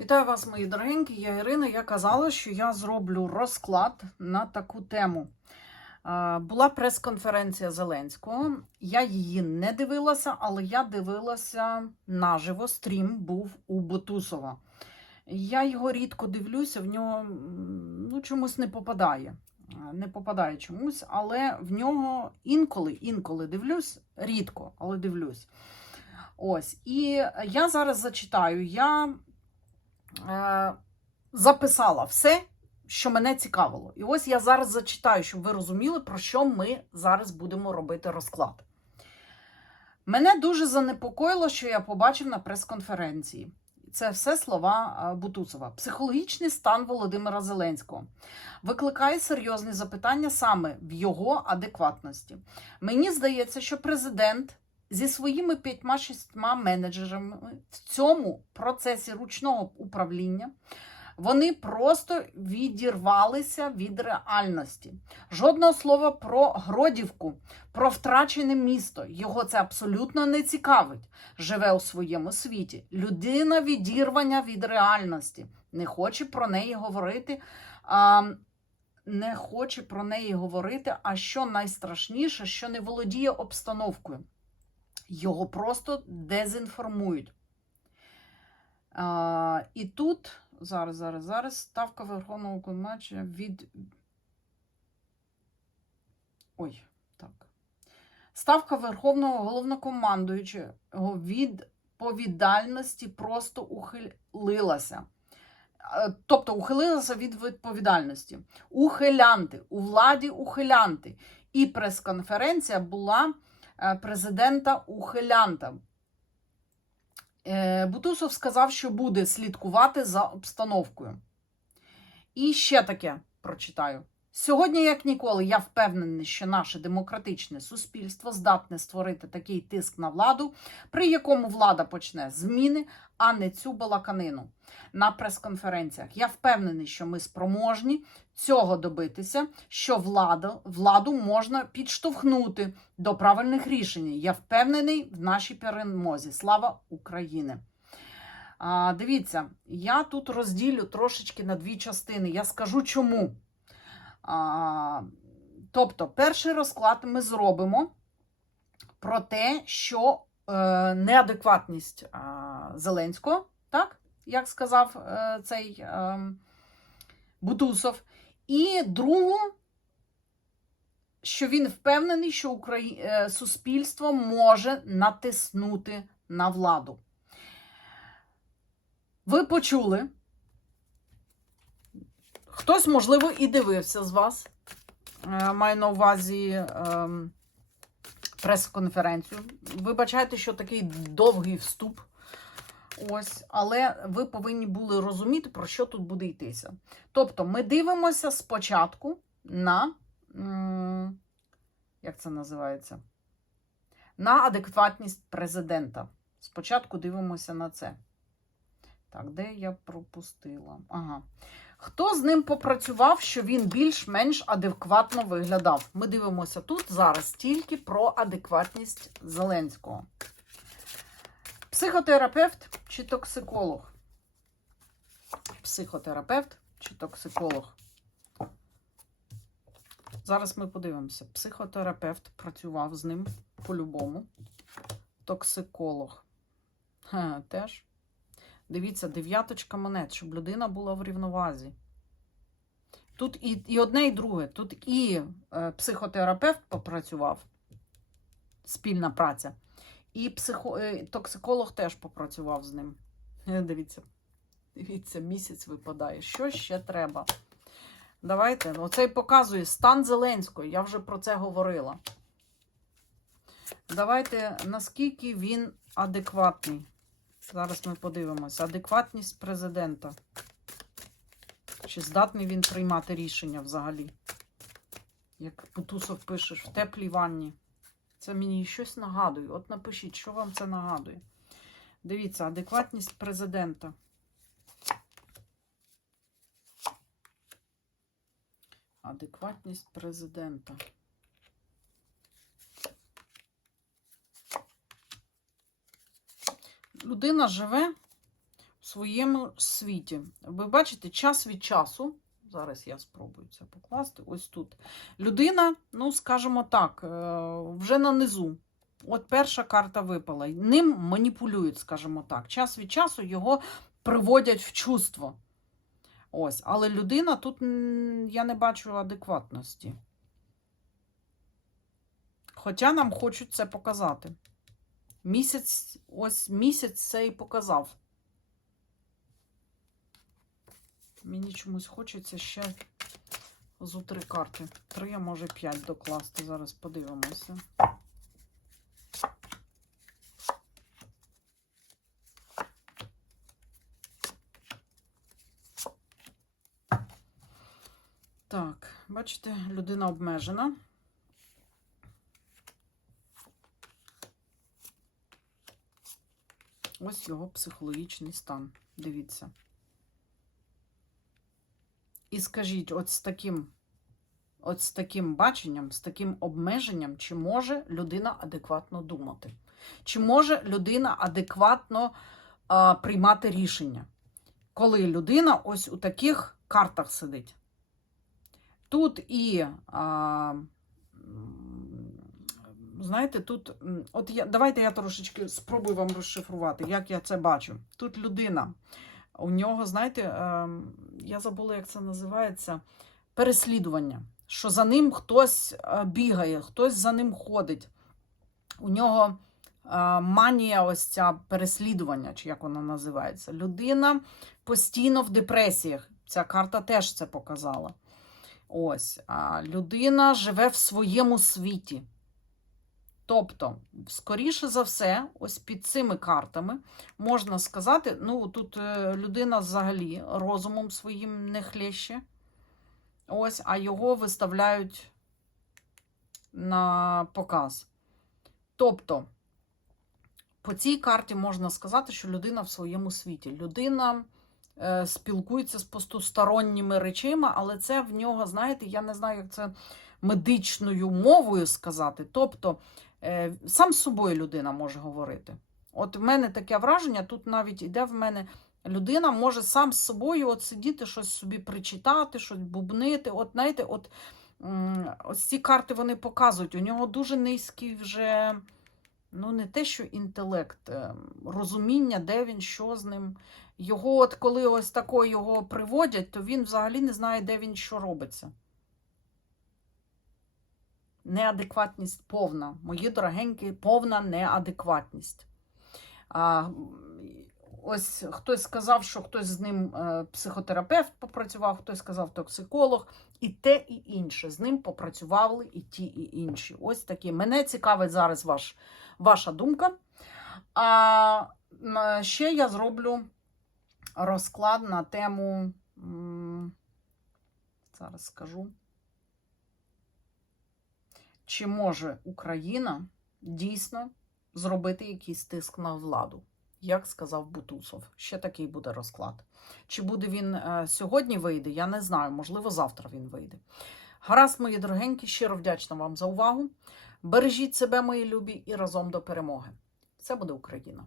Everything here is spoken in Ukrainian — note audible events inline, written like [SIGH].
Вітаю вас, мої дорогенькі. Я Ірина. Я казала, що я зроблю розклад на таку тему. Була прес-конференція Зеленського. Я її не дивилася, але я дивилася наживо. Стрім був у Бутусова. Я його рідко дивлюся, в нього ну, чомусь не попадає. Не попадає чомусь, але в нього інколи, інколи дивлюсь, рідко, але дивлюсь. Ось. І я зараз зачитаю. Я записала все, що мене цікавило. І ось я зараз зачитаю, щоб ви розуміли, про що ми зараз будемо робити розклад. Мене дуже занепокоїло, що я побачив на прес-конференції. Це все слова е, Бутусова. Психологічний стан Володимира Зеленського викликає серйозні запитання саме в його адекватності. Мені здається, що президент зі своїми п'ятьма-шістьма менеджерами в цьому процесі ручного управління вони просто відірвалися від реальності. Жодного слова про Гродівку, про втрачене місто. Його це абсолютно не цікавить. Живе у своєму світі. Людина відірвання від реальності. Не хоче про неї говорити. А, не хоче про неї говорити, а що найстрашніше, що не володіє обстановкою. Його просто дезінформують. А, і тут зараз, зараз, зараз ставка Верховного виконавча від. Ой, так. Ставка Верховного головнокомандуючого відповідальності просто ухилилася. Тобто ухилилася від відповідальності. Ухилянти, у владі ухилянти. І прес-конференція була президента ухилянта. Е, Бутусов сказав, що буде слідкувати за обстановкою. І ще таке прочитаю. Сьогодні, як ніколи, я впевнений, що наше демократичне суспільство здатне створити такий тиск на владу, при якому влада почне зміни, а не цю балаканину на прес-конференціях. Я впевнений, що ми спроможні цього добитися, що владу, владу можна підштовхнути до правильних рішень. Я впевнений в нашій перемозі. Слава Україні! А, дивіться, я тут розділю трошечки на дві частини. Я скажу чому. Тобто, перший розклад ми зробимо про те, що е, неадекватність е, Зеленського, так, як сказав е, цей Бутусов, і другу, що він впевнений, що Украї... суспільство може натиснути на владу. Ви почули? Хтось, можливо, і дивився з вас. Е, Маю на увазі ем, прес-конференцію. Вибачайте, що такий довгий вступ. Ось, але ви повинні були розуміти, про що тут буде йтися. Тобто, ми дивимося спочатку на, як це називається? На адекватність президента. Спочатку дивимося на це. Так, де я пропустила? Ага. Хто з ним попрацював, що він більш-менш адекватно виглядав? Ми дивимося тут зараз тільки про адекватність Зеленського. Психотерапевт чи токсиколог? Психотерапевт чи токсиколог? Зараз ми подивимося. Психотерапевт працював з ним по-любому. Токсиколог. Ха, теж. Дивіться, дев'яточка монет, щоб людина була в рівновазі. Тут і і одне, і друге. Тут і е, психотерапевт попрацював, спільна праця, і психо, е, токсиколог теж попрацював з ним. [LAUGHS] Дивіться, дивіться, місяць випадає. Що ще треба? Давайте. Оце і показує стан Зеленського. Я вже про це говорила. Давайте, наскільки він адекватний. Зараз ми подивимося. Адекватність президента. Чи здатний він приймати рішення взагалі? Як Путусов пише, в теплій ванні. Це мені щось нагадує. От напишіть, що вам це нагадує. Дивіться, адекватність президента. Адекватність президента. Людина живе в своєму світі. Ви бачите, час від часу. Зараз я спробую це покласти. Ось тут. Людина, ну, скажімо так, е, вже на низу. От перша карта випала. Ним маніпулюють, скажімо так. Час від часу його приводять в чувство. Ось, але людина тут я не бачу адекватності. Хоча нам хочуть це показати. Місяць, ось місяць це і показав. Мені чомусь хочеться ще зу три карти. Три, а може п'ять докласти. Зараз подивимося. Так, бачите, людина обмежена. Ось його психологічний стан. Дивіться. І скажіть, от з таким, от з таким баченням, з таким обмеженням, чи може людина адекватно думати? Чи може людина адекватно а, приймати рішення? Коли людина ось у таких картах сидить. Тут і, а, знаєте, тут, от я, давайте я трошечки спробую вам розшифрувати, як я це бачу. Тут людина, у нього, знаєте, е, я забула, як це називається, переслідування. Що за ним хтось е, бігає, хтось за ним ходить. У нього е, манія ось ця переслідування, чи як вона називається. Людина постійно в депресіях. Ця карта теж це показала. Ось, людина живе в своєму світі. Тобто, скоріше за все, ось під цими картами можна сказати, ну тут е, людина взагалі розумом своїм не хлеще. Ось, а його виставляють на показ. Тобто, по цій карті можна сказати, що людина в своєму світі. Людина е, спілкується з постосторонніми речима, але це в нього, знаєте, я не знаю, як це медичною мовою сказати. Тобто, сам з собою людина може говорити. От в мене таке враження, тут навіть іде в мене людина може сам з собою от сидіти, щось собі причитати, щось бубнити. От знаєте, от ось ці карти вони показують. У нього дуже низький вже, ну не те, що інтелект, е, розуміння, де він, що з ним. Його, от коли ось тако його приводять, то він взагалі не знає, де він що робиться. Неадекватність повна. Мої дорогенькі, повна неадекватність. А, ось хтось сказав, що хтось з ним е, психотерапевт попрацював, хтось сказав токсиколог, і те, і інше. З ним попрацювали і ті, і інші. Ось такі. Мене цікавить зараз ваш, ваша думка. А ще я зроблю розклад на тему. Зараз скажу. Чи може Україна дійсно зробити якийсь тиск на владу, як сказав Бутусов. Ще такий буде розклад. Чи буде він е, сьогодні вийде, я не знаю. Можливо, завтра він вийде. Гаразд, мої дорогенькі, щиро вдячна вам за увагу. Бережіть себе, мої любі, і разом до перемоги. Це буде Україна!